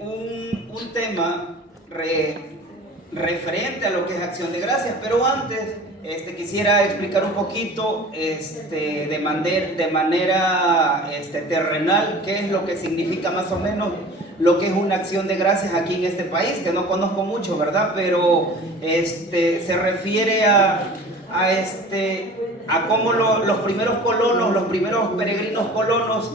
un tema referente a lo que es Acción de Gracias, pero antes quisiera explicar un poquito de manera terrenal qué es lo que significa más o menos lo que es una acción de gracias aquí en este país, que no conozco mucho, ¿verdad? Pero se refiere a cómo los primeros colonos, los primeros peregrinos colonos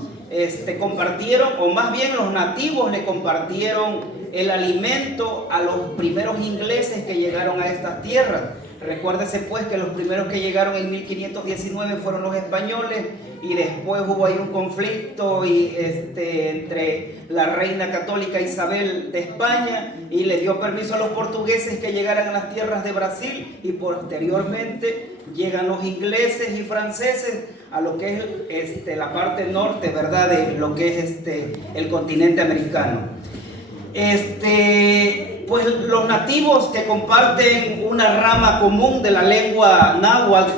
compartieron, o más bien los nativos le compartieron el alimento a los primeros ingleses que llegaron a estas tierras. Recuérdese pues que los primeros que llegaron en 1519 fueron los españoles, y después hubo ahí un conflicto entre la reina católica Isabel de España, y le dio permiso a los portugueses que llegaran a las tierras de Brasil, y posteriormente llegan los ingleses y franceses a lo que es la parte norte, ¿verdad?, de lo que es el continente americano. Pues los nativos que comparten una rama común de la lengua náhuatl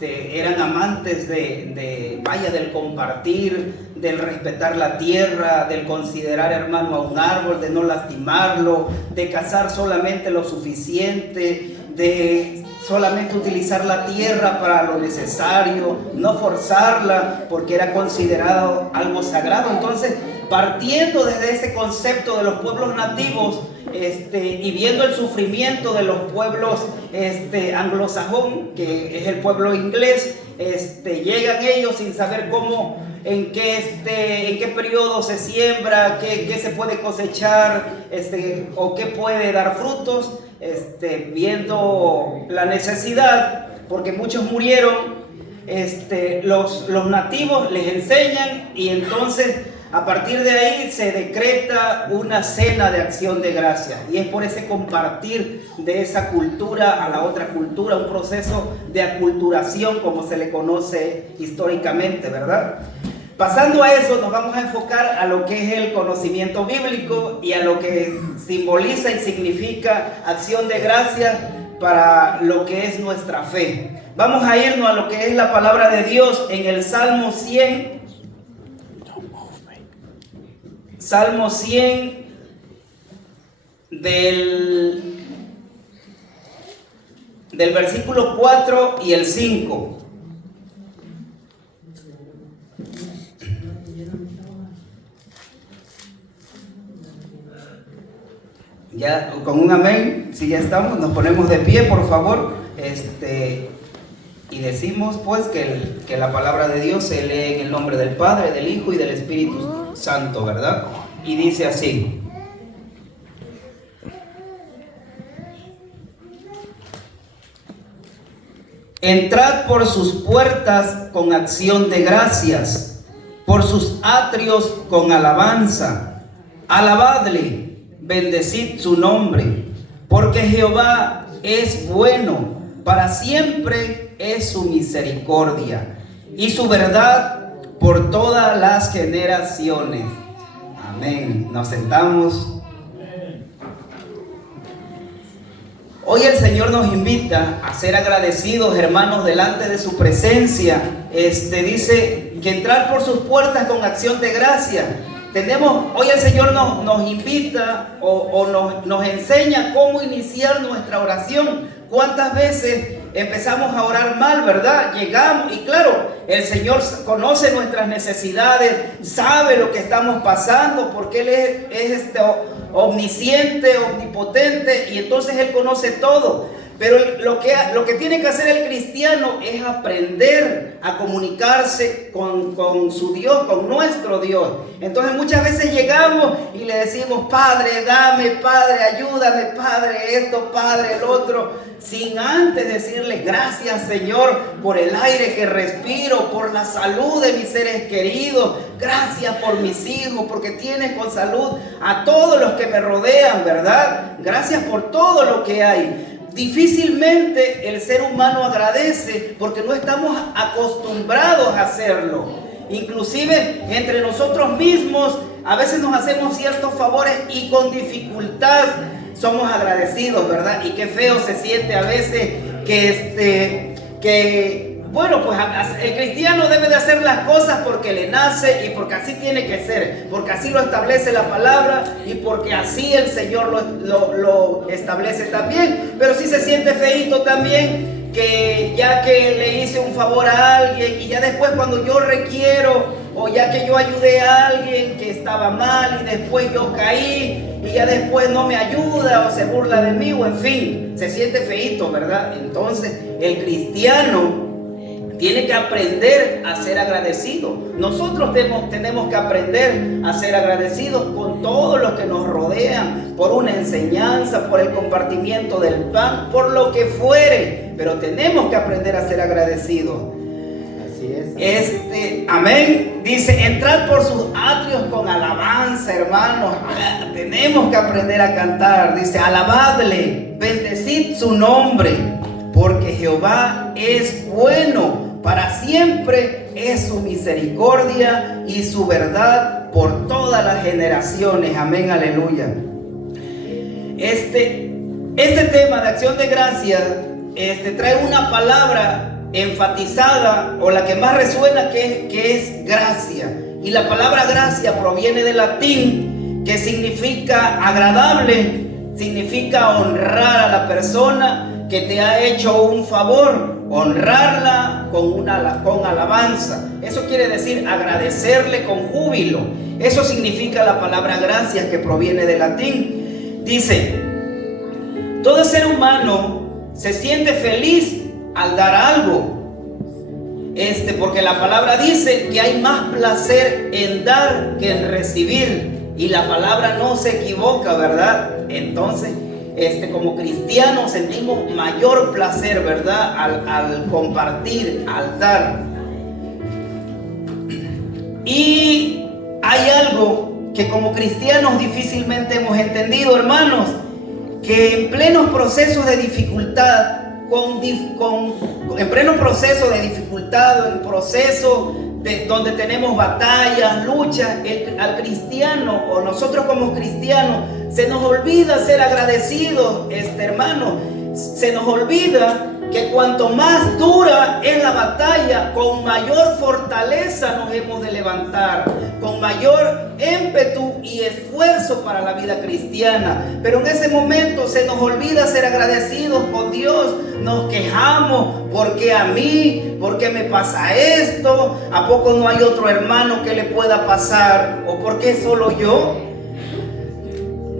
eran amantes del compartir, del respetar la tierra, del considerar hermano a un árbol, de no lastimarlo, de cazar solamente lo suficiente, de solamente utilizar la tierra para lo necesario, no forzarla porque era considerado algo sagrado. Entonces, partiendo desde ese concepto de los pueblos nativos y viendo el sufrimiento de los pueblos anglosajón, que es el pueblo inglés, llegan ellos sin saber cómo, en qué periodo se siembra, qué se puede cosechar, o qué puede dar frutos, viendo la necesidad, porque muchos murieron, los nativos les enseñan, y entonces a partir de ahí se decreta una cena de acción de gracias, y es por ese compartir de esa cultura a la otra cultura, un proceso de aculturación como se le conoce históricamente, ¿verdad? Pasando a eso, nos vamos a enfocar a lo que es el conocimiento bíblico y a lo que simboliza y significa acción de gracias para lo que es nuestra fe. Vamos a irnos a lo que es la palabra de Dios en el Salmo 100. Salmo 100 del versículo 4 y el 5. Ya con un amén, si ya estamos, nos ponemos de pie, por favor, y decimos pues que la palabra de Dios se lee en el nombre del Padre, del Hijo y del Espíritu Santo, ¿verdad? Y dice así: entrad por sus puertas con acción de gracias, por sus atrios con alabanza, alabadle, bendecid su nombre, porque Jehová es bueno, para siempre es su misericordia, y su verdad por todas las generaciones. Amén. Nos sentamos. Hoy el Señor nos invita a ser agradecidos, hermanos, delante de su presencia. Dice que entrar por sus puertas con acción de gracia. Hoy el Señor nos invita o nos enseña cómo iniciar nuestra oración. ¿Cuántas veces empezamos a orar mal, verdad? Llegamos, y claro, el Señor conoce nuestras necesidades, sabe lo que estamos pasando, porque Él es omnisciente, omnipotente, y entonces Él conoce todo. Pero lo que tiene que hacer el cristiano es aprender a comunicarse con su Dios, con nuestro Dios. Entonces muchas veces llegamos y le decimos: Padre, dame, Padre, ayúdame, Padre, esto, Padre, el otro, sin antes decirle: gracias, Señor, por el aire que respiro, por la salud de mis seres queridos, gracias por mis hijos, porque tienes con salud a todos los que me rodean, ¿verdad? Gracias por todo lo que hay. Difícilmente el ser humano agradece porque no estamos acostumbrados a hacerlo. Inclusive entre nosotros mismos a veces nos hacemos ciertos favores y con dificultad somos agradecidos, ¿verdad? Y qué feo se siente a veces que Bueno, pues el cristiano debe de hacer las cosas porque le nace y porque así tiene que ser, porque así lo establece la palabra y porque así el Señor lo establece también. Pero si se siente feíto también, que ya que le hice un favor a alguien y ya después cuando yo requiero, o ya que yo ayudé a alguien que estaba mal y después yo caí y ya después no me ayuda o se burla de mí, o en fin, se siente feíto, ¿verdad? Entonces el cristiano tiene que aprender a ser agradecido. Nosotros tenemos que aprender a ser agradecidos con todos los que nos rodean, por una enseñanza, por el compartimiento del pan, por lo que fuere. Pero tenemos que aprender a ser agradecidos. Así es. Amén. Dice, entrar por sus atrios con alabanza, hermanos. Tenemos que aprender a cantar. Dice, alabadle, bendecid su nombre, porque Jehová es bueno. Para siempre es su misericordia y su verdad por todas las generaciones. Amén, aleluya. Este tema de acción de gracias trae una palabra enfatizada, o la que más resuena, que es gracia. Y la palabra gracia proviene del latín, que significa agradable, significa honrar a la persona que te ha hecho un favor, honrarla con alabanza. Eso quiere decir agradecerle con júbilo. Eso significa la palabra gracias, que proviene del latín. Dice, todo ser humano se siente feliz al dar algo, porque la palabra dice que hay más placer en dar que en recibir, y la palabra no se equivoca, ¿verdad? Entonces como cristianos sentimos mayor placer, ¿verdad? Al compartir, al dar. Y hay algo que como cristianos difícilmente hemos entendido, hermanos, que en plenos procesos de dificultad, en pleno proceso de dificultad, en proceso donde tenemos batallas, luchas, al cristiano, o nosotros como cristianos, se nos olvida ser agradecidos, hermano. Se nos olvida que cuanto más dura es la batalla, con mayor fortaleza nos hemos de levantar, con mayor ímpetu y esfuerzo para la vida cristiana. Pero en ese momento se nos olvida ser agradecidos con Dios. Nos quejamos, ¿por qué a mí? ¿Por qué me pasa esto? ¿A poco no hay otro hermano que le pueda pasar? ¿O por qué solo yo?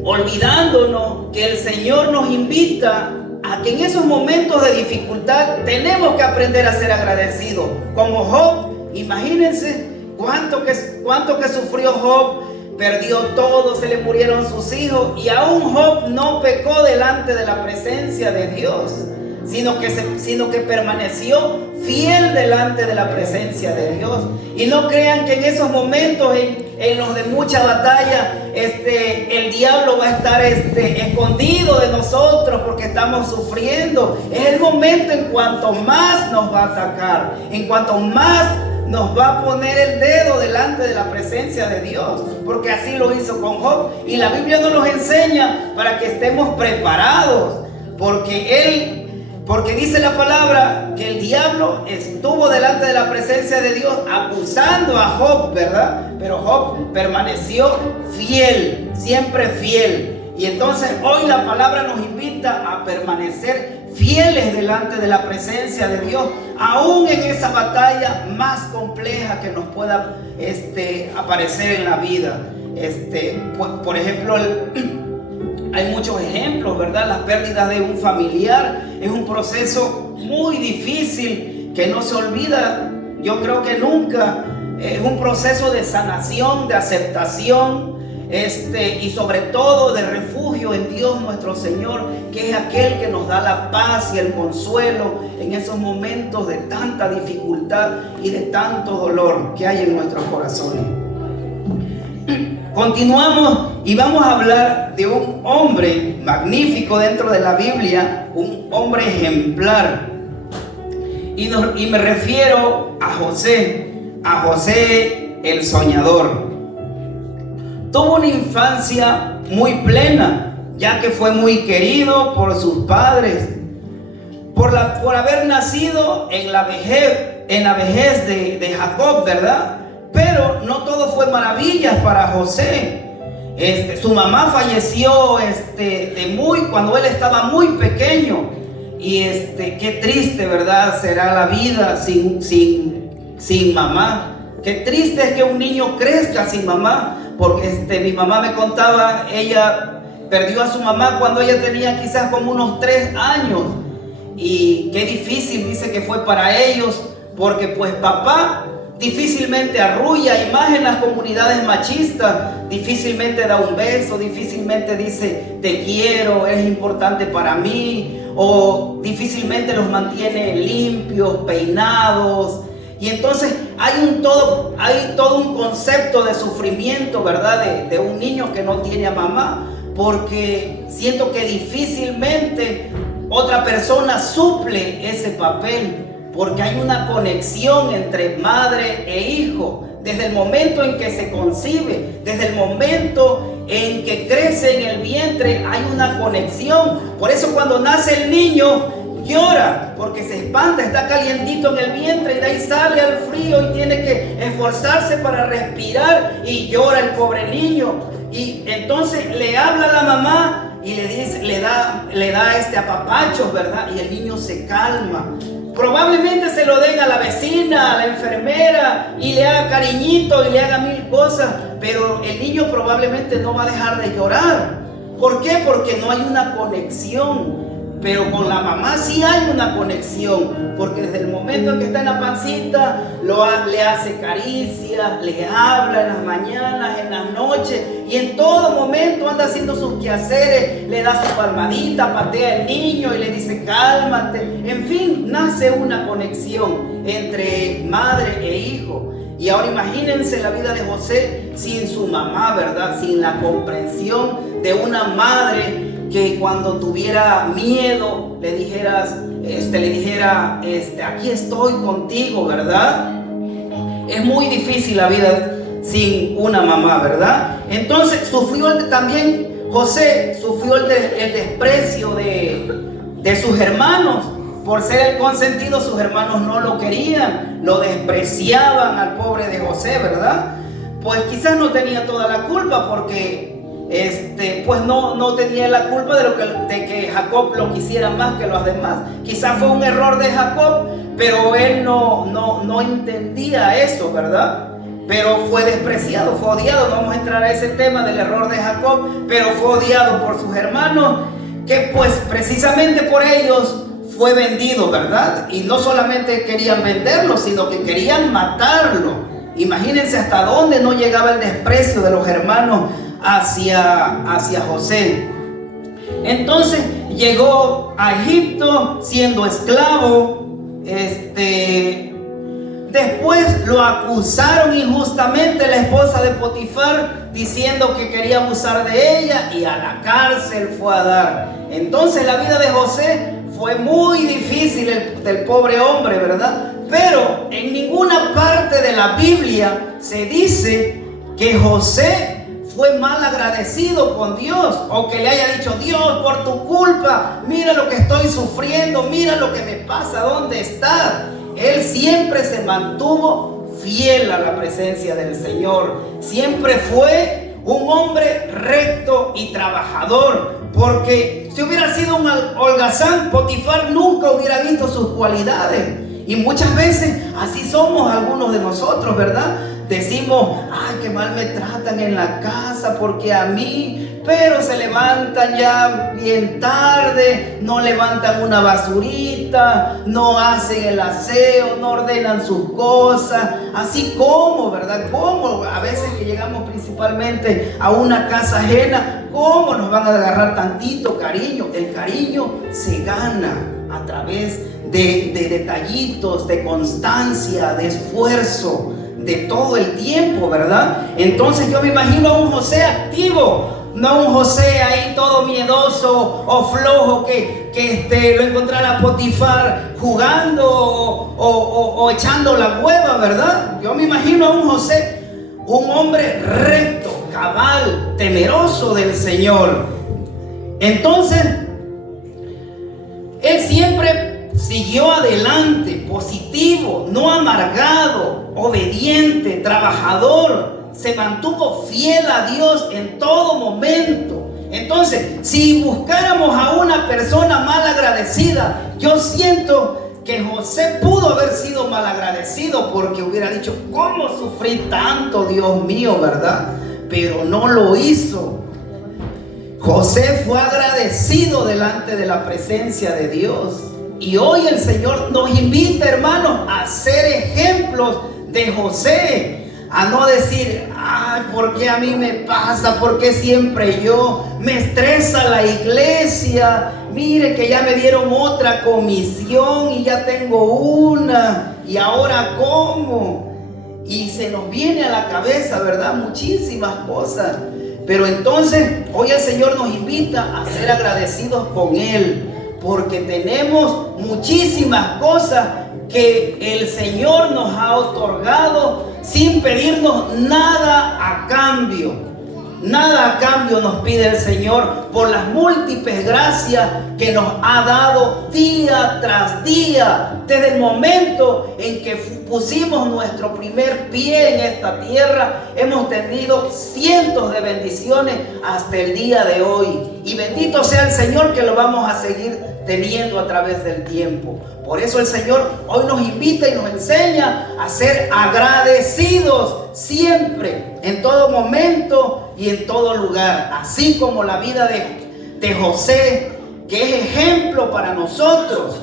Olvidándonos que el Señor nos invita a que en esos momentos de dificultad tenemos que aprender a ser agradecidos. Como Job, imagínense cuánto que sufrió Job. Perdió todo, se le murieron sus hijos, y aún Job no pecó delante de la presencia de Dios, sino que permaneció fiel delante de la presencia de Dios. Y no crean que en esos momentos, en los de mucha batalla, el diablo va a estar escondido de nosotros porque estamos sufriendo. Es el momento en cuanto más nos va a atacar, en cuanto más nos va a poner el dedo delante de la presencia de Dios, porque así lo hizo con Job. Y la Biblia nos los enseña para que estemos preparados, porque dice la palabra que el diablo estuvo delante de la presencia de Dios acusando a Job, ¿verdad? Pero Job permaneció fiel, siempre fiel. Y entonces hoy la palabra nos invita a permanecer fieles delante de la presencia de Dios, aún en esa batalla más compleja que nos pueda aparecer en la vida. Por ejemplo, hay muchos ejemplos, ¿verdad? Las pérdidas de un familiar es un proceso muy difícil que no se olvida, yo creo que nunca. Es un proceso de sanación, de aceptación, y sobre todo de refugio en Dios nuestro Señor, que es aquel que nos da la paz y el consuelo en esos momentos de tanta dificultad y de tanto dolor que hay en nuestros corazones. Continuamos y vamos a hablar de un hombre magnífico dentro de la Biblia, un hombre ejemplar. Y me refiero a José el soñador. Tuvo una infancia muy plena, ya que fue muy querido por sus padres, por haber nacido en la vejez de Jacob, ¿verdad? Pero no todo fue maravillas para José. Su mamá falleció cuando él estaba muy pequeño. Y qué triste, ¿verdad? Será la vida sin mamá. Qué triste es que un niño crezca sin mamá. Porque mi mamá me contaba, ella perdió a su mamá cuando ella tenía quizás como unos 3 años. Y qué difícil dice que fue para ellos, porque pues papá difícilmente arrulla, y más en las comunidades machistas, difícilmente da un beso, difícilmente dice te quiero, eres importante para mí, o difícilmente los mantiene limpios, peinados. Y entonces hay todo un concepto de sufrimiento, ¿verdad? De un niño que no tiene a mamá, porque siento que difícilmente otra persona suple ese papel, porque hay una conexión entre madre e hijo. Desde el momento en que se concibe, desde el momento en que crece en el vientre, hay una conexión. Por eso cuando nace el niño, llora, porque se espanta, está calientito en el vientre, y de ahí sale al frío y tiene que esforzarse para respirar, y llora el pobre niño. Y entonces le habla a la mamá y le da apapachos, ¿verdad? Y el niño se calma. Probablemente se lo den a la vecina, a la enfermera, y le haga cariñito y le haga 1000 cosas, pero el niño probablemente no va a dejar de llorar. ¿Por qué? Porque no hay una conexión. Pero con la mamá sí hay una conexión, porque desde el momento en que está en la pancita, le hace caricias, le habla en las mañanas, en las noches, y en todo momento anda haciendo sus quehaceres, le da su palmadita, patea al niño y le dice cálmate. En fin, nace una conexión entre madre e hijo. Y ahora imagínense la vida de José sin su mamá, ¿verdad? Sin la comprensión de una madre que cuando tuviera miedo le dijera, aquí estoy contigo, ¿verdad? Es muy difícil la vida sin una mamá, ¿verdad? Entonces también José sufrió el desprecio de sus hermanos. Por ser el consentido, sus hermanos no lo querían, lo despreciaban al pobre de José, ¿verdad? Pues quizás no tenía toda la culpa, porque pues no tenía la culpa de que Jacob lo quisiera más que los demás. Quizás fue un error de Jacob, pero él no entendía eso, ¿verdad? Pero fue despreciado, fue odiado. No vamos a entrar a ese tema del error de Jacob, pero fue odiado por sus hermanos, que pues precisamente por ellos fue vendido, ¿verdad? Y no solamente querían venderlo, sino que querían matarlo. Imagínense hasta dónde no llegaba el desprecio de los hermanos hacia José. Entonces llegó a Egipto siendo esclavo. Después lo acusaron injustamente la esposa de Potifar, diciendo que quería abusar de ella, y a la cárcel fue a dar. Entonces la vida de José fue muy difícil, del pobre hombre, ¿verdad? Pero en ninguna parte de la Biblia se dice que José fue mal agradecido con Dios, o que le haya dicho: Dios, por tu culpa, mira lo que estoy sufriendo, mira lo que me pasa, ¿dónde estás? Él siempre se mantuvo fiel a la presencia del Señor. Siempre fue un hombre recto y trabajador, porque si hubiera sido un holgazán, Potifar nunca hubiera visto sus cualidades. Y muchas veces así somos algunos de nosotros, ¿verdad? Decimos: ay, qué mal me tratan en la casa, porque a mí... Pero se levantan ya bien tarde, no levantan una basurita, no hacen el aseo, no ordenan sus cosas. Así como, ¿verdad? Como a veces que llegamos principalmente a una casa ajena, ¿cómo nos van a agarrar tantito cariño? El cariño se gana a través de detallitos, de constancia, de esfuerzo, de todo el tiempo, ¿verdad? Entonces yo me imagino a un José activo, no un José ahí todo miedoso o flojo que lo encontrara Potifar jugando o echando la hueva, ¿verdad? Yo me imagino a un José, un hombre recto, cabal, temeroso del Señor. Entonces, él siempre siguió adelante, positivo, no amargado, obediente, trabajador, se mantuvo fiel a Dios en todo momento. Entonces, si buscáramos a una persona mal agradecida, yo siento que José pudo haber sido mal agradecido, porque hubiera dicho: ¿cómo sufrí tanto, Dios mío, verdad? Pero no lo hizo. José fue agradecido delante de la presencia de Dios. Y hoy el Señor nos invita, hermanos, a ser ejemplos de José. A no decir: ay, ¿por qué a mí me pasa? ¿Por qué siempre yo? Me estresa la iglesia. Mire que ya me dieron otra comisión y ya tengo una. ¿Y ahora cómo? Y se nos viene a la cabeza, ¿verdad? Muchísimas cosas. Pero entonces hoy el Señor nos invita a ser agradecidos con Él, porque tenemos muchísimas cosas que el Señor nos ha otorgado sin pedirnos nada a cambio. Nada a cambio nos pide el Señor por las múltiples gracias que nos ha dado día tras día. Desde el momento en que pusimos nuestro primer pie en esta tierra, hemos tenido cientos de bendiciones hasta el día de hoy. Y bendito sea el Señor, que lo vamos a seguir teniendo a través del tiempo. Por eso el Señor hoy nos invita y nos enseña a ser agradecidos siempre, en todo momento y en todo lugar. Así como la vida de José, que es ejemplo para nosotros.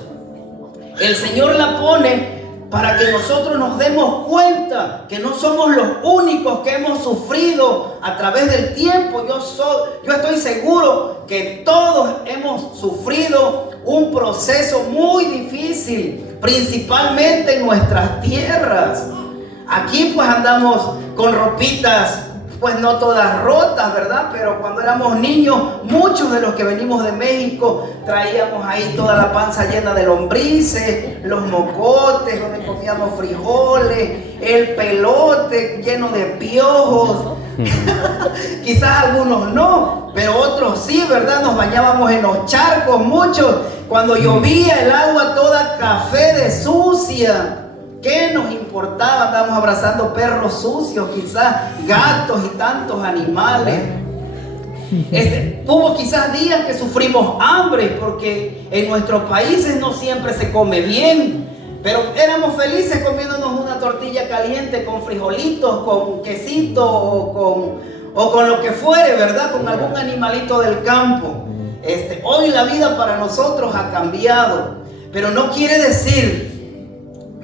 El Señor la pone para que nosotros nos demos cuenta que no somos los únicos que hemos sufrido a través del tiempo. Yo estoy seguro que todos hemos sufrido un proceso muy difícil, principalmente en nuestras tierras. Aquí pues andamos con ropitas, pues no todas rotas, ¿verdad? Pero cuando éramos niños, muchos de los que venimos de México traíamos ahí toda la panza llena de lombrices, los mocotes donde comíamos frijoles, el pelote lleno de piojos. Quizás algunos no, pero otros sí, ¿verdad? Nos bañábamos en los charcos, muchos. Cuando llovía, el agua toda café de sucia. ¿Qué nos importaba? Andábamos abrazando perros sucios, quizás gatos y tantos animales. Hubo quizás días que sufrimos hambre, porque en nuestros países no siempre se come bien. Pero éramos felices comiéndonos una tortilla caliente con frijolitos, con quesito o con lo que fuere, ¿verdad? Con algún animalito del campo. Hoy la vida para nosotros ha cambiado, pero no quiere decir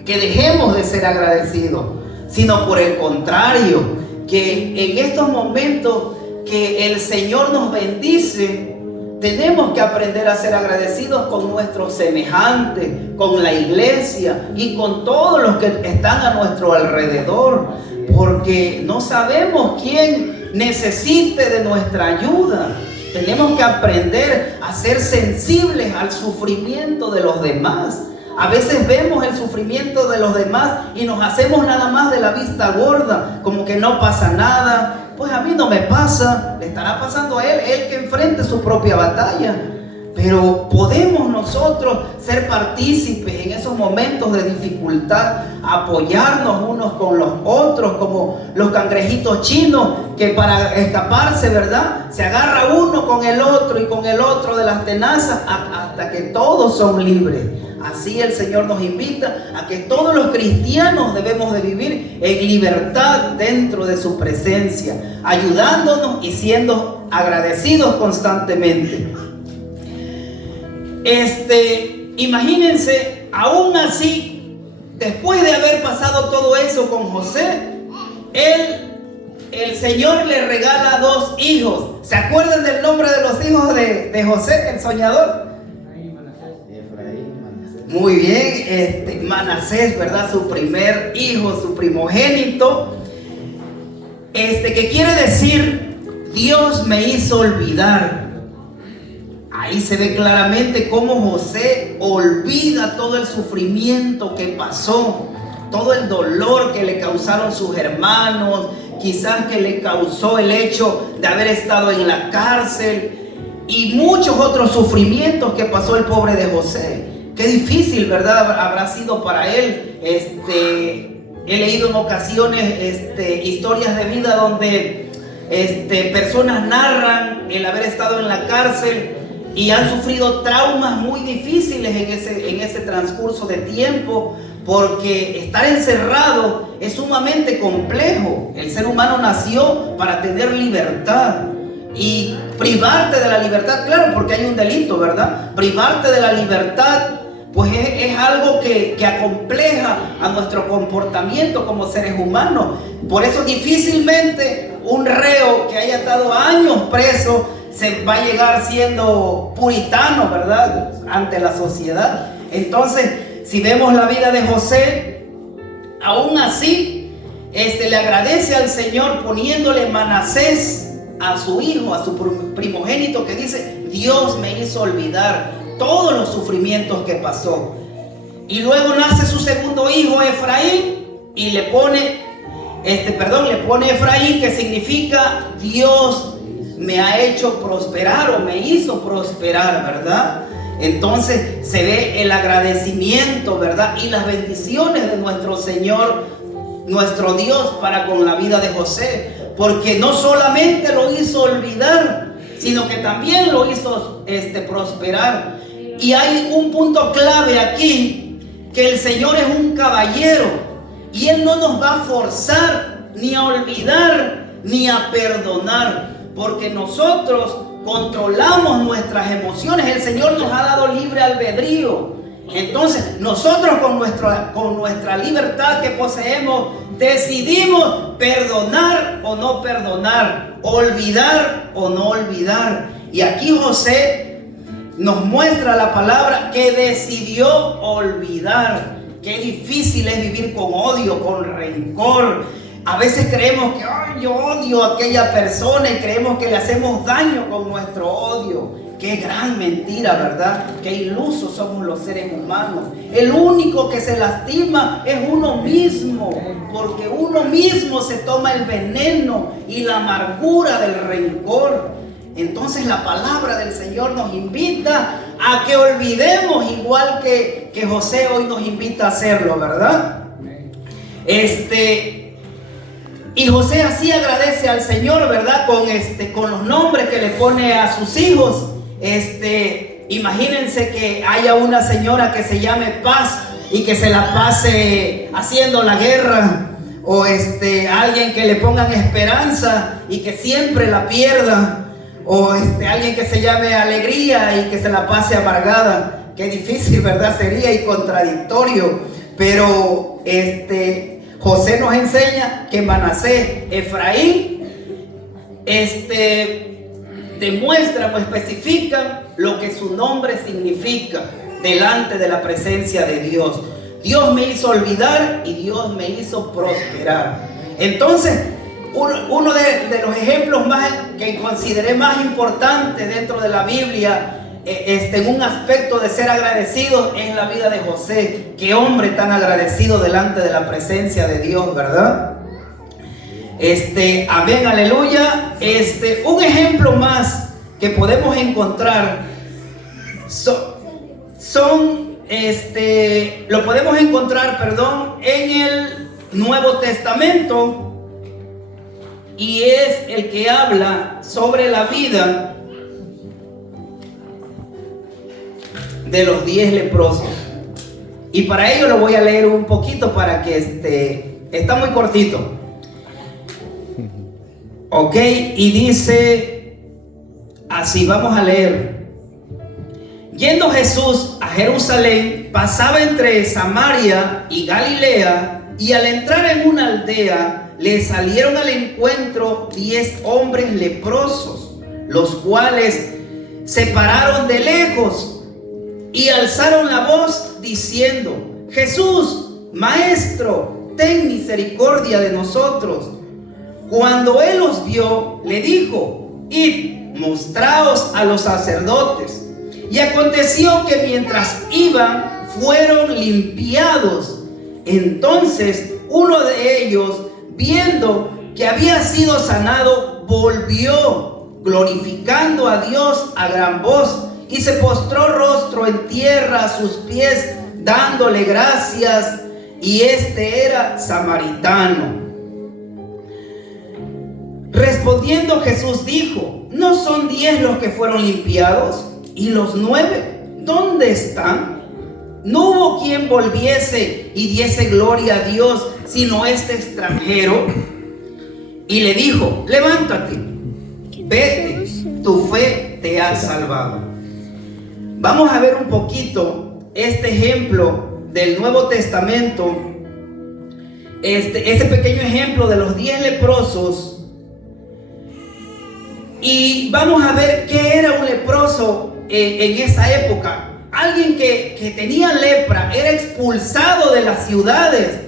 que dejemos de ser agradecidos, sino por el contrario, que en estos momentos que el Señor nos bendice, tenemos que aprender a ser agradecidos con nuestros semejantes, con la iglesia y con todos los que están a nuestro alrededor, porque no sabemos quién necesite de nuestra ayuda. Tenemos que aprender a ser sensibles al sufrimiento de los demás. A veces vemos el sufrimiento de los demás y nos hacemos nada más de la vista gorda, como que no pasa nada. Pues a mí no me pasa, le estará pasando a él que enfrente su propia batalla. Pero podemos nosotros ser partícipes en esos momentos de dificultad, apoyarnos unos con los otros, como los cangrejitos chinos, que para escaparse, ¿verdad?, se agarra uno con el otro y con el otro de las tenazas hasta que todos son libres. Así el Señor nos invita a que todos los cristianos debemos de vivir en libertad dentro de su presencia, ayudándonos y siendo agradecidos constantemente. Imagínense, aún así, después de haber pasado todo eso con José, el Señor le regala 2 hijos. ¿Se acuerdan del nombre de los hijos de José, el soñador? Muy bien, Manasés, ¿verdad? Su primer hijo, su primogénito. Que quiere decir: Dios me hizo olvidar. Ahí se ve claramente cómo José olvida todo el sufrimiento que pasó, todo el dolor que le causaron sus hermanos, quizás que le causó el hecho de haber estado en la cárcel y muchos otros sufrimientos que pasó el pobre de José. qué difícil, ¿verdad? Habrá sido para él. He leído en ocasiones historias de vida donde personas narran el haber estado en la cárcel y han sufrido traumas muy difíciles en ese transcurso de tiempo, porque estar encerrado es sumamente complejo. El ser humano nació para tener libertad, y privarte de la libertad, claro, porque hay un delito, ¿verdad? Privarte de la libertad, pues es algo que acompleja a nuestro comportamiento como seres humanos. Por eso difícilmente un reo que haya estado años preso se va a llegar siendo puritano, ¿verdad?, ante la sociedad. Entonces, si vemos la vida de José, aún así, le agradece al Señor poniéndole Manasés a su hijo, a su primogénito, que dice: Dios me hizo olvidar todos los sufrimientos que pasó. Y luego nace su segundo hijo, Efraín, y le pone Efraín, que significa Dios me ha hecho prosperar, o me hizo prosperar, ¿verdad? Entonces se ve el agradecimiento, ¿verdad?, y las bendiciones de nuestro Señor, nuestro Dios, para con la vida de José, porque no solamente lo hizo olvidar, sino que también lo hizo prosperar. Y hay un punto clave aquí, que el Señor es un caballero y Él no nos va a forzar ni a olvidar ni a perdonar, porque nosotros controlamos nuestras emociones. El Señor nos ha dado libre albedrío. Entonces nosotros con nuestra libertad que poseemos decidimos perdonar o no perdonar, olvidar o no olvidar. Y aquí José nos muestra la palabra que decidió olvidar. Qué difícil es vivir con odio, con rencor. A veces creemos que yo odio a aquella persona y creemos que le hacemos daño con nuestro odio. Qué gran mentira, ¿verdad? Qué ilusos somos los seres humanos. El único que se lastima es uno mismo, porque uno mismo se toma el veneno y la amargura del rencor. Entonces la palabra del Señor nos invita a que olvidemos, igual que José hoy nos invita a hacerlo, ¿verdad? Y José así agradece al Señor, ¿verdad? Con los nombres que le pone a sus hijos. Imagínense que haya una señora que se llame Paz y que se la pase haciendo la guerra, o alguien que le pongan Esperanza y que siempre la pierda, o alguien que se llame Alegría y que se la pase amargada. Qué difícil, ¿verdad? Sería, y contradictorio. Pero José nos enseña que Manasés, Efraín, demuestran o especifican lo que su nombre significa delante de la presencia de Dios. Dios me hizo olvidar y Dios me hizo prosperar. Entonces, uno de los ejemplos más que consideré más importantes dentro de la Biblia, en un aspecto de ser agradecido, es la vida de José. Qué hombre tan agradecido delante de la presencia de Dios, ¿verdad? Amén, aleluya. Un ejemplo más que podemos encontrar lo podemos encontrar, en el Nuevo Testamento, y es el que habla sobre la vida de los 10 leprosos. Y para ello lo voy a leer un poquito para que está muy cortito. Ok, y dice así, vamos a leer. Yendo Jesús a Jerusalén, pasaba entre Samaria y Galilea, y al entrar en una aldea, le salieron al encuentro 10 hombres leprosos, los cuales se pararon de lejos y alzaron la voz diciendo: Jesús, Maestro, ten misericordia de nosotros. Cuando él los vio, le dijo: Id, mostraos a los sacerdotes. Y aconteció que mientras iban, fueron limpiados. Entonces uno de ellos, viendo que había sido sanado, volvió glorificando a Dios a gran voz, y se postró rostro en tierra a sus pies, dándole gracias, y este era samaritano. Respondiendo Jesús dijo: ¿no son 10 los que fueron limpiados? ¿Y los 9 dónde están? No hubo quien volviese y diese gloria a Dios, sino este extranjero. Y le dijo: levántate, vete, tu fe te ha salvado. Vamos a ver un poquito este ejemplo del Nuevo Testamento, ese pequeño ejemplo de los 10 leprosos. Y vamos a ver qué era un leproso en esa época. Alguien que tenía lepra era expulsado de las ciudades.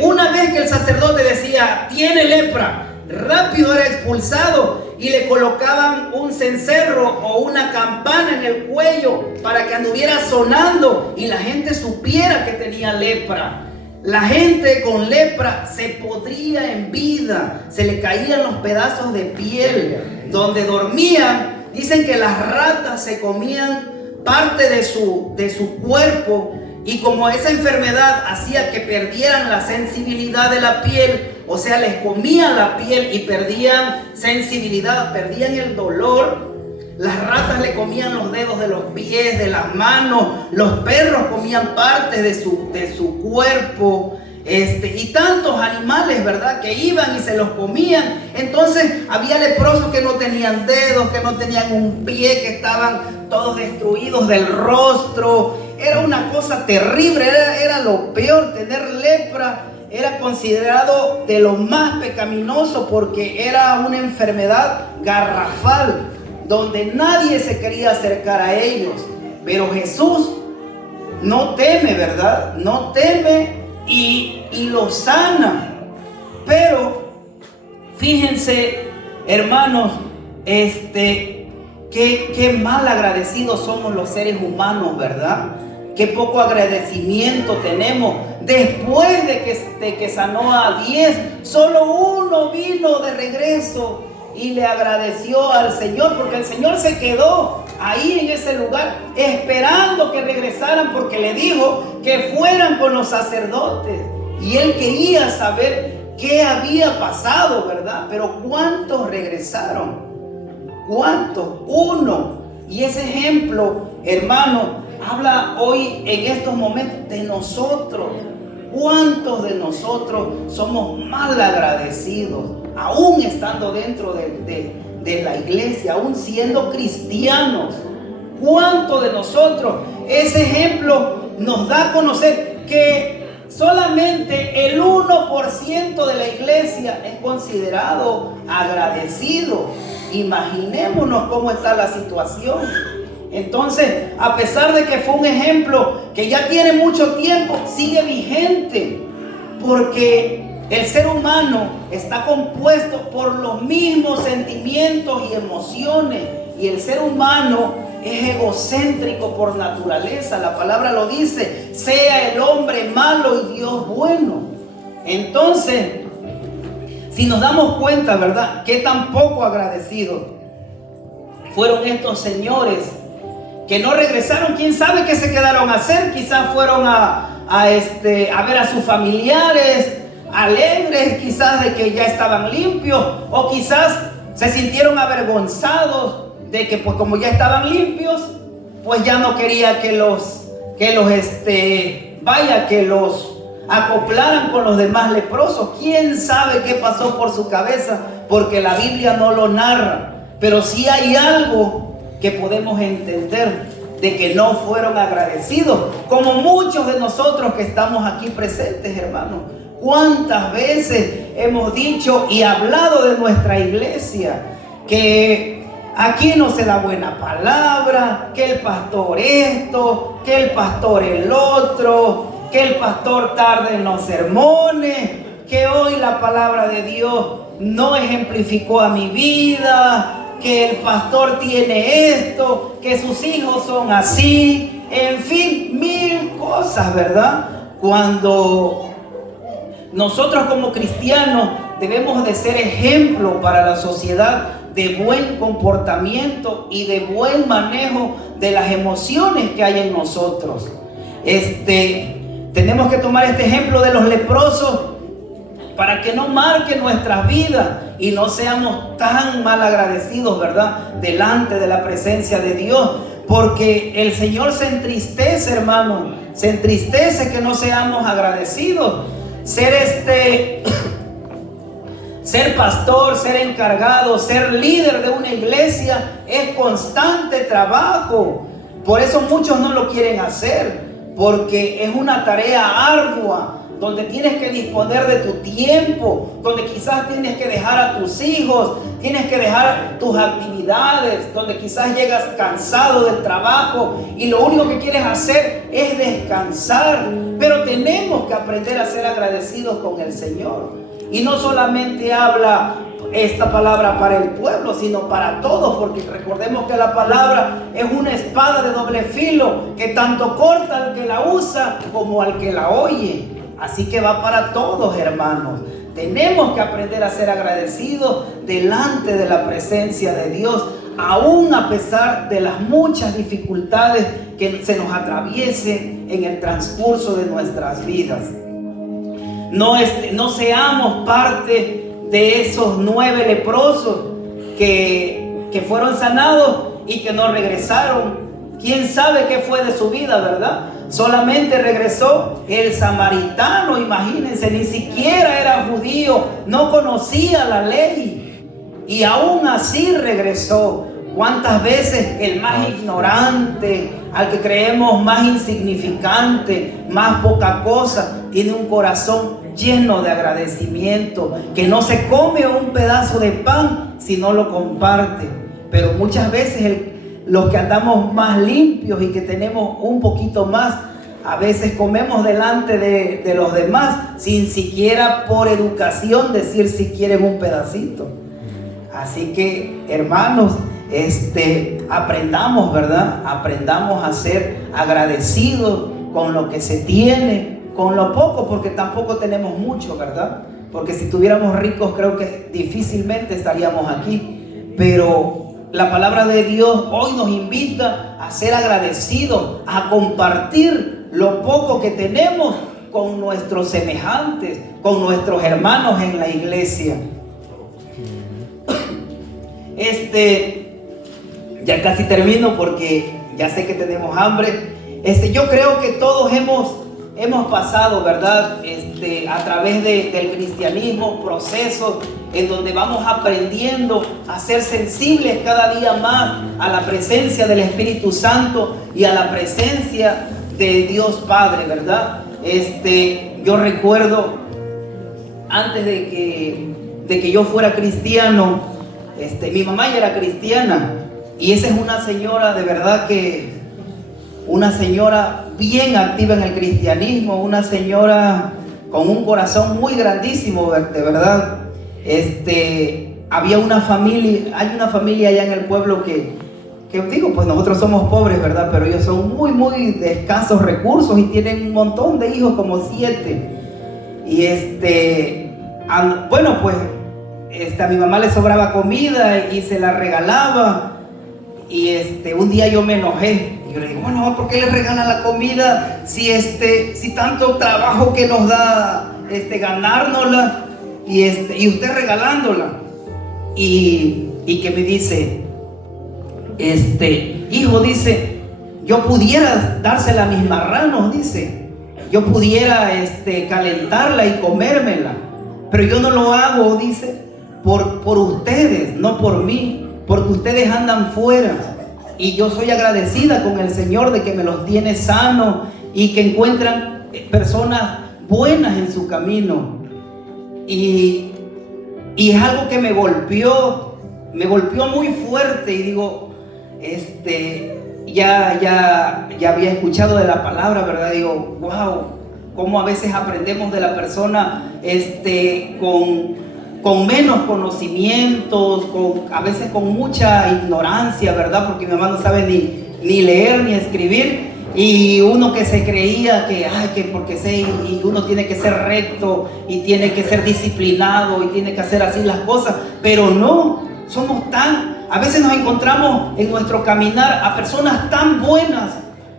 Una vez que el sacerdote decía: tiene lepra, rápido era expulsado y le colocaban un cencerro o una campana en el cuello para que anduviera sonando y la gente supiera que tenía lepra. La gente con lepra se podría en vida, se le caían los pedazos de piel. Donde dormían, dicen que las ratas se comían parte de su cuerpo, y como esa enfermedad hacía que perdieran la sensibilidad de la piel, o sea, les comían la piel y perdían sensibilidad, perdían el dolor. Las ratas le comían los dedos de los pies, de las manos. Los perros comían partes de su cuerpo. Y tantos animales, ¿verdad?, que iban y se los comían. Entonces había leprosos que no tenían dedos, que no tenían un pie, que estaban todos destruidos del rostro. Era una cosa terrible, era lo peor. Tener lepra era considerado de lo más pecaminoso porque era una enfermedad garrafal, donde nadie se quería acercar a ellos. Pero Jesús no teme, ¿verdad? No teme y lo sana. Pero fíjense, hermanos, qué mal agradecidos somos los seres humanos, ¿verdad? Qué poco agradecimiento tenemos. Después de que sanó a 10, solo uno vino de regreso y le agradeció al Señor, porque el Señor se quedó ahí en ese lugar esperando que regresaran, porque le dijo que fueran con los sacerdotes y él quería saber qué había pasado, ¿verdad? Pero ¿cuántos regresaron? ¿Cuántos? Uno. Y ese ejemplo, hermano, habla hoy en estos momentos de nosotros. ¿Cuántos de nosotros somos mal agradecidos? Aún estando dentro de la iglesia, aún siendo cristianos. ¿Cuántos de nosotros? Ese ejemplo nos da a conocer que solamente el 1% de la iglesia es considerado agradecido. Imaginémonos cómo está la situación. Entonces, a pesar de que fue un ejemplo que ya tiene mucho tiempo, sigue vigente, porque el ser humano está compuesto por los mismos sentimientos y emociones, y el ser humano es egocéntrico por naturaleza. La palabra lo dice: sea el hombre malo y Dios bueno. Entonces, si nos damos cuenta, ¿verdad?, qué tan poco agradecidos fueron estos señores que no regresaron. Quién sabe qué se quedaron a hacer. Quizás fueron a ver a sus familiares alegres, quizás de que ya estaban limpios, o quizás se sintieron avergonzados de que, pues, como ya estaban limpios, pues ya no quería que los acoplaran con los demás leprosos. Quién sabe qué pasó por su cabeza, porque la Biblia no lo narra. Pero sí hay algo que podemos entender, de que no fueron agradecidos, como muchos de nosotros que estamos aquí presentes, hermanos. ¿Cuántas veces hemos dicho y hablado de nuestra iglesia que aquí no se da buena palabra, que el pastor esto, que el pastor el otro, que el pastor tarda en los sermones, que hoy la palabra de Dios no ejemplificó a mi vida, que el pastor tiene esto, que sus hijos son así, en fin, mil cosas, ¿verdad? Cuando nosotros como cristianos debemos de ser ejemplo para la sociedad de buen comportamiento y de buen manejo de las emociones que hay en nosotros. Tenemos que tomar este ejemplo de los leprosos para que no marque nuestras vidas y no seamos tan mal agradecidos, ¿verdad?, delante de la presencia de Dios. Porque el Señor se entristece, hermano, se entristece que no seamos agradecidos. Ser pastor, ser encargado, ser líder de una iglesia es constante trabajo. Por eso muchos no lo quieren hacer, porque es una tarea ardua, donde tienes que disponer de tu tiempo, donde quizás tienes que dejar a tus hijos, tienes que dejar tus actividades, donde quizás llegas cansado del trabajo y lo único que quieres hacer es descansar. Pero tenemos que aprender a ser agradecidos con el Señor. Y no solamente habla esta palabra para el pueblo, sino para todos, porque recordemos que la palabra es una espada de doble filo que tanto corta al que la usa como al que la oye. Así que va para todos, hermanos. Tenemos que aprender a ser agradecidos delante de la presencia de Dios, aún a pesar de las muchas dificultades que se nos atraviesen en el transcurso de nuestras vidas. No seamos parte de esos 9 leprosos que fueron sanados y que no regresaron. ¿Quién sabe qué fue de su vida, verdad? Solamente regresó el samaritano, imagínense, ni siquiera era judío, no conocía la ley y aún así regresó. ¿Cuántas veces el más ignorante, al que creemos más insignificante, más poca cosa, tiene un corazón lleno de agradecimiento, que no se come un pedazo de pan si no lo comparte? Pero muchas veces los que andamos más limpios y que tenemos un poquito más, a veces comemos delante de los demás sin siquiera por educación decir si quieren un pedacito. Así que, hermanos, aprendamos, ¿verdad? Aprendamos a ser agradecidos con lo que se tiene, con lo poco, porque tampoco tenemos mucho, ¿verdad? Porque si tuviéramos ricos, creo que difícilmente estaríamos aquí. Pero la palabra de Dios hoy nos invita a ser agradecidos, a compartir lo poco que tenemos con nuestros semejantes, con nuestros hermanos en la iglesia. Ya casi termino porque ya sé que tenemos hambre. Yo creo que todos hemos pasado, ¿verdad? A través del cristianismo, procesos en donde vamos aprendiendo a ser sensibles cada día más a la presencia del Espíritu Santo y a la presencia de Dios Padre, ¿verdad? Yo recuerdo antes de que yo fuera cristiano, mi mamá ya era cristiana y esa es una señora de verdad que una señora bien activa en el cristianismo, una señora con un corazón muy grandísimo, de verdad. Hay una familia allá en el pueblo que digo, pues nosotros somos pobres, ¿verdad? Pero ellos son muy, muy de escasos recursos y tienen un montón de hijos, como 7. Y bueno, pues a mi mamá le sobraba comida y se la regalaba. Y un día yo me enojé. Y yo le digo, bueno, ¿por qué le regalan la comida si tanto trabajo que nos da ganárnosla y usted regalándola? Y que me dice, hijo, dice, yo pudiera dársela a mis marranos, dice, yo pudiera calentarla y comérmela, pero yo no lo hago, dice, por ustedes, no por mí, porque ustedes andan fuera y yo soy agradecida con el Señor de que me los tiene sanos y que encuentran personas buenas en su camino. Y es algo que me golpeó muy fuerte y digo, ya había escuchado de la palabra, ¿verdad? Digo, wow, cómo a veces aprendemos de la persona con menos conocimientos, a veces con mucha ignorancia, ¿verdad? Porque mi mamá no sabe ni leer ni escribir. Y uno que se creía que porque y uno tiene que ser recto y tiene que ser disciplinado y tiene que hacer así las cosas, pero no, A veces nos encontramos en nuestro caminar a personas tan buenas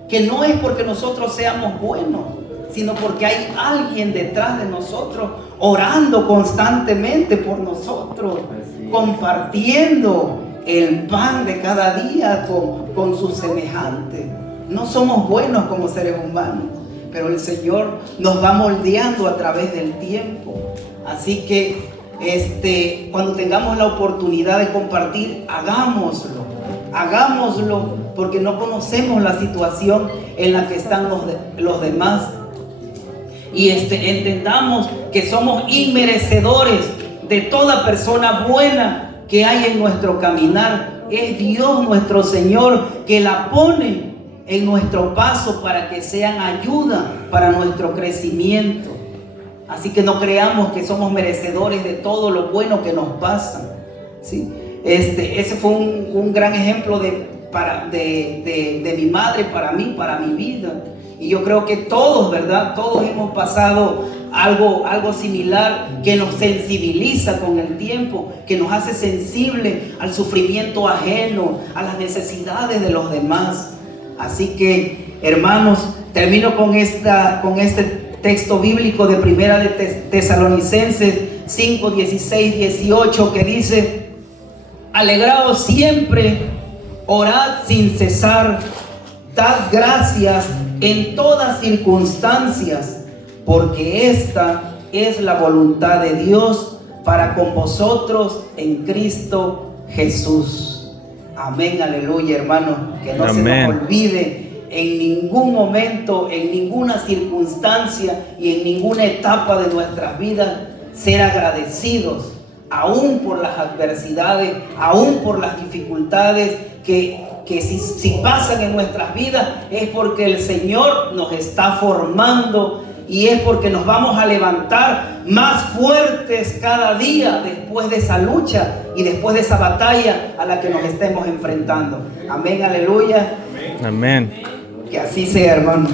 que no es porque nosotros seamos buenos, sino porque hay alguien detrás de nosotros orando constantemente por nosotros, compartiendo el pan de cada día con sus semejantes. No somos buenos como seres humanos, pero el Señor nos va moldeando a través del tiempo. Así que cuando tengamos la oportunidad de compartir, hagámoslo, porque no conocemos la situación en la que están los demás. Y entendamos que somos inmerecedores de toda persona buena que hay en nuestro caminar. Es Dios nuestro Señor que la pone en nuestro paso para que sean ayuda para nuestro crecimiento. Así que no creamos que somos merecedores de todo lo bueno que nos pasa, ¿sí? Ese fue un gran ejemplo de mi madre para mí, para mi vida. Y yo creo que todos, ¿verdad? Todos hemos pasado algo similar que nos sensibiliza con el tiempo, que nos hace sensible al sufrimiento ajeno, a las necesidades de los demás. Así que, hermanos, termino con este texto bíblico de Primera de Tesalonicenses 5, 16, 18, que dice: alegraos siempre, orad sin cesar, dad gracias en todas circunstancias, porque esta es la voluntad de Dios para con vosotros en Cristo Jesús. Amén, aleluya, hermano. Que no se nos olvide en ningún momento, en ninguna circunstancia y en ninguna etapa de nuestras vidas ser agradecidos, aún por las adversidades, aún por las dificultades que si pasan en nuestras vidas, es porque el Señor nos está formando y es porque nos vamos a levantar más fuertes cada día después de esa lucha y después de esa batalla a la que nos estemos enfrentando. Amén, aleluya. Amén. Que así sea, hermano.